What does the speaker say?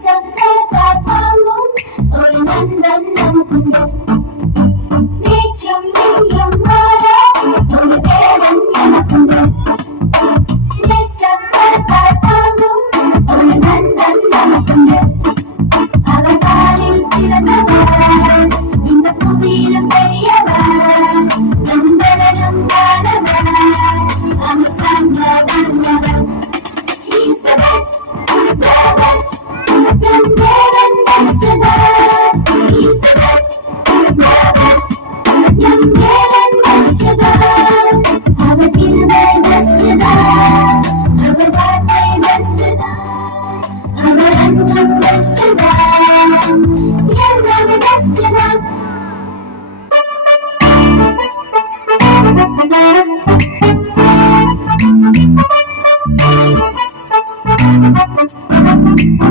சக்கரத்தால் வாங்கும் ஒரு நண்பன் நமக்குண்டு. நீச்சம் நெஞ்சம் மாற ஒரு தேவன் எனக்குண்டு. நீ சக்கரத்தால் வாங்கும் ஒரு நண்பன் நமக்குண்டு. அவர் காலில் சிறந்தவர், இந்த புவியிலும் பெரியவர், நம்பர நம்பாதவர், அவர் சம்பவல்லவர். He's the best, the best, நம் தேவன் best தான். He's the best, the best, நம் தேவன் best தான். அவர் கிருபை best தான், அவர் வார்த்தை best தான், அவர் அன்பும் best தான், எல்லாமே best தான்.